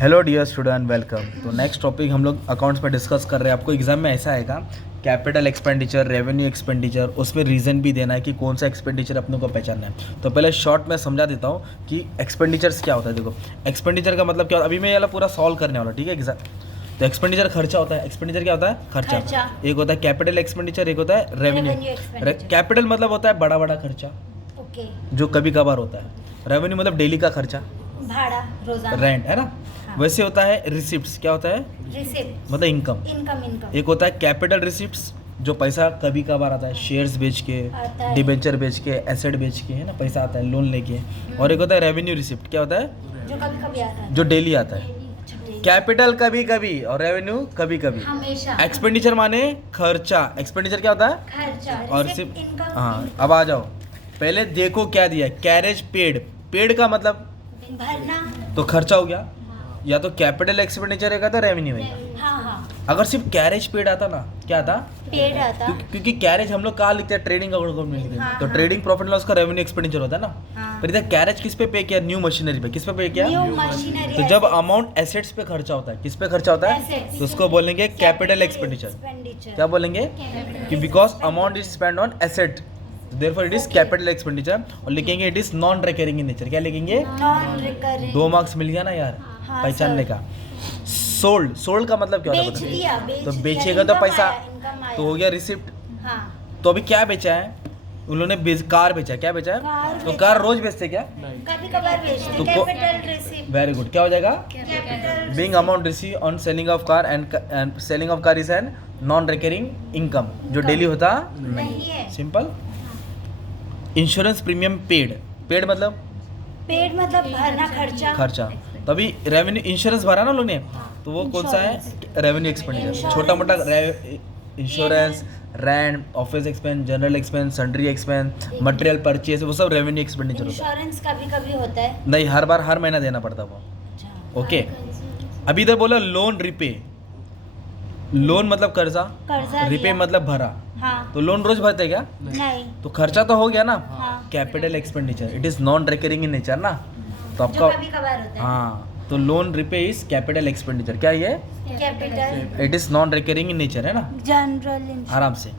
Hello dear student, welcome. तो next topic हम लोग अकाउंट्स में डिस्कस कर रहे हैं। आपको एग्जाम में ऐसा आएगा कैपिटल एक्सपेंडिचर, रेवेन्यू एक्सपेंडिचर, उसमें रीज़न भी देना है कि कौन सा एक्सपेंडिचर अपने को पहचानना है। तो पहले शॉर्ट में समझा देता हूँ कि एक्सपेंडिचर्स क्या होता है। देखो, एक्सपेंडिचर का मतलब क्या होता है, अभी मैं ये वाला पूरा सॉल्व करने वाला, ठीक है एग्जाम। तो एक्सपेंडिचर खर्चा होता है। एक्सपेंडिचर क्या होता है? खर्चा। एक होता है कैपिटल एक्सपेंडिचर, एक होता है रेवेन्यू। कैपिटल मतलब होता है बड़ा बड़ा खर्चा, जो कभी कभार होता है। रेवेन्यू मतलब डेली का खर्चा, भाड़ा, रोजाना, रेंट, है ना। हाँ। वैसे होता है रिसिप्ट्स। क्या होता है? रिसिप्ट मतलब इनकम। इनकम एक होता है कैपिटल रिसिप्ट्स, जो पैसा कभी कभार आता है, शेयर्स बेच के, डिबेंचर बेच के, एसेट बेच के, है ना, पैसा आता है लोन लेके। और एक होता है रेवेन्यू रिसिप्ट। क्या होता है? जो कभी कभी आता है, जो डेली आता है। कैपिटल कभी कभी और रेवेन्यू कभी कभी। हमेशा। एक्सपेंडिचर माने खर्चा। एक्सपेंडिचर क्या होता है? खर्चा। और रिसिप्ट, सिर्फ इनकम। हाँ, अब आ जाओ। पहले देखो क्या दिया है, कैरेज पेड। पेड का मतलब भरना। तो खर्चा हो गया। या तो कैपिटल एक्सपेंडिचर रहेगा तो रेवेन्यू रहेगा। हाँ हाँ, अगर सिर्फ कैरेज पेड आता ना, क्या आता? पेड आता। क्योंकि कैरेज हम लोग कहाँ लिखते हैं? ट्रेडिंग अकाउंट में लिखते हैं। हाँ, तो हाँ। ट्रेडिंग प्रॉफिट लॉस का रेवेन्यू एक्सपेंडिचर होता है ना। हाँ। पर इधर कैरेज किस पे किया? न्यू मशीनरी पे। किस पे किया? New machinery. तो जब अमाउंट एसेट्स पे खर्चा होता है, किस पे खर्चा होता है? Assets। तो उसको बोलेंगे कैपिटल एक्सपेंडिचर। क्या बोलेंगे? कि because amount is spend on asset, therefore it is capital expenditure. और लिखेंगे it is non recurring in nature. क्या लिखेंगे? Non recurring. 2 मार्क्स मिल गया ना यार, हाँ, पहचानने सर। का। सोल्ड, सोल्ड का मतलब क्या होता है? बेच बताओ? दिया, तो दिया, बेचेगा तो income पैसा आया, income आया। तो हो गया रिसिप्ट। हाँ। तो अभी क्या बेचा है उन्होंने? कार बेचा है। क्या बेचा है? कार तो बेचा। कार रोज बेचते क्या? कभी कभार बेचते। तो कैपिटल रिसिप्ट। Very good. क्या हो जाएगा? Capital being amount receive on selling of car and selling of car is an non recurring income, जो डेली होता नहीं है। Simple. Insurance premium paid. Paid मतलब पेड मतलब भरना, खर्चा। खर्चा। तो अभी रेवेन्यू इंश्योरेंस भरा ना लोगों ने, तो वो कौन सा है? Revenue expenditure. छोटा मोटा insurance, rent, office expense, general expense, sundry expense, material purchase, वो सब रेवेन्यू एक्सपेंडिचर होता है। इंश्योरेंस कभी कभी होता है। नहीं, हर बार हर महीना देना पड़ता है वो। अच्छा। ओके। अभी इधर बोला लोन रिपे। लोन मतलब कर्जा, कर्जा रिपे लिया। मतलब भरा। हाँ। तो लोन रोज भरते क्या? नहीं। तो खर्चा तो हो गया ना। हाँ। Capital expenditure it is non recurring in nature ना। तो जो आपका कभी कभार होता है। हाँ, तो loan repay is capital expenditure. क्या ये? Capital. It is non recurring in nature, है ना। जनरल। आराम से।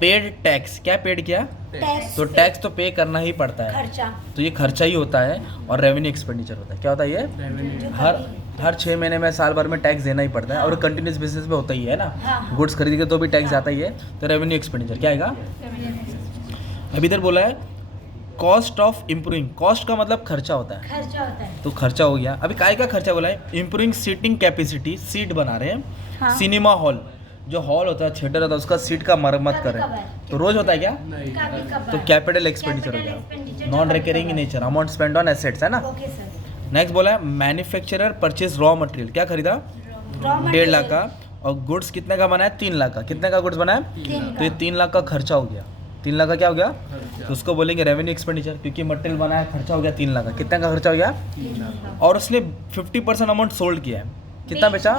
Paid tax. क्या पेड किया? टैक्स। तो टैक्स तो पे करना ही पड़ता है। खर्चा। तो ये खर्चा ही होता है। और रेवेन्यू एक्सपेंडिचर होता है। क्या होता है ये? जो हर 6 महीने में, साल भर में टैक्स देना ही पड़ता है। और कंटिन्यूस बेसिस पे होता ही है ना। हाँ। गुड्स खरीदे तो भी टैक्स जाता ही है। तो रेवेन्यू एक्सपेंडिचर क्या आएगा? अभी इधर बोला है कॉस्ट ऑफ इम्प्रूविंग। कॉस्ट का मतलब खर्चा होता है। खर्चा होता है। तो खर्चा हो गया। अभी काय का खर्चा बोला है? Improving seating capacity. सीट बना रहे हैं। हाँ। सिनेमा हॉल, जो हॉल होता है, थिएटर होता है, उसका सीट का मरम्मत कर रहे हैं। कभी-कभार। तो रोज होता है क्या? कभी कभार। तो कैपिटल एक्सपेंडिचर हो गया। Non recurring in nature, amount spend on assets, है ना। Okay sir. नेक्स्ट बोला है मैन्युफैक्चरर परचेज रॉ मटेरियल। क्या खरीदा? 1.5 लाख का। और गुड्स कितने का बना है? 3 लाख का। कितने का गुड्स बना है? 3 तो ये 3 लाख का खर्चा हो गया। 3 लाख का क्या हो गया? तो उसको बोलेंगे रेवेन्यू एक्सपेंडिचर, क्योंकि मटेरियल बनाया, खर्चा हो गया 3 लाख का। कितने का खर्चा हो गया? और उसने 50% अमाउंट सोल्ड किया है। कितना बेचा?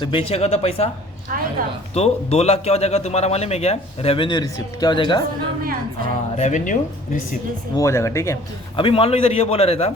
तो बेचेगा तो पैसा आएगा। तो 2 लाख क्या हो जाएगा तुम्हारा मालूम है क्या? Revenue receipt. क्या हो जाएगा? दोनों में आंसर है। हाँ, रेवेन्यू रिसिप्ट वो हो जाएगा, ठीक है। अभी मान लो इधर ये बोला रहता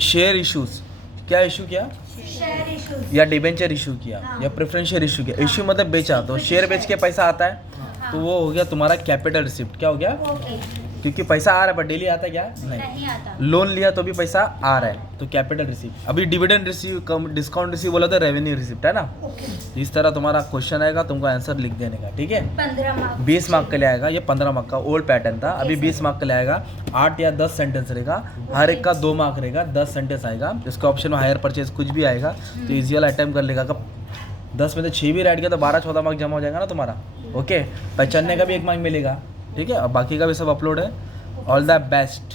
शेयर इश्यूज। क्या इशू किया? Share issues. या डिबेंचर इशू किया, हाँ। या प्रेफरेंशियल इशू किया। इशू मतलब बेचा, तो शेयर बेच के पैसा आता है। हाँ। तो वो हो गया तुम्हारा कैपिटल रिसिप्ट। क्या हो गया? ओके। क्योंकि पैसा आ रहा है, पर डेली आता है क्या? नहीं आता। लोन लिया तो भी पैसा आ रहा है, तो कैपिटल रिसिप्ट। अभी डिविडेंड रिसीव, कम डिस्काउंट रिसीव बोला तो रेवेन्यू रिसिप्ट, है ना। ओके। इस तरह तुम्हारा क्वेश्चन आएगा, तुमको आंसर लिख देने का, ठीक है। 15 मार्क्स। 20 मार्क के लिए आएगा। ये 15 मार्क का ओल्ड पैटर्न था। अभी सर। 20 मार्क के लिए आएगा। 8 या 10 सेंटेंस रहेगा, हर एक का 2 मार्क रहेगा, 10 सेंटेंस आएगा। इसके ऑप्शन में हायर परचेज कुछ भी आएगा, तो ईजी वाला अटेम्प्ट कर लेगा। कब 10 में से 6 भी राइट किया तो 12-14 मार्क जमा हो जाएगा ना तुम्हारा। ओके, पहचानने का भी 1 मार्क मिलेगा, ठीक है। और बाकी का भी सब अपलोड है। All the best.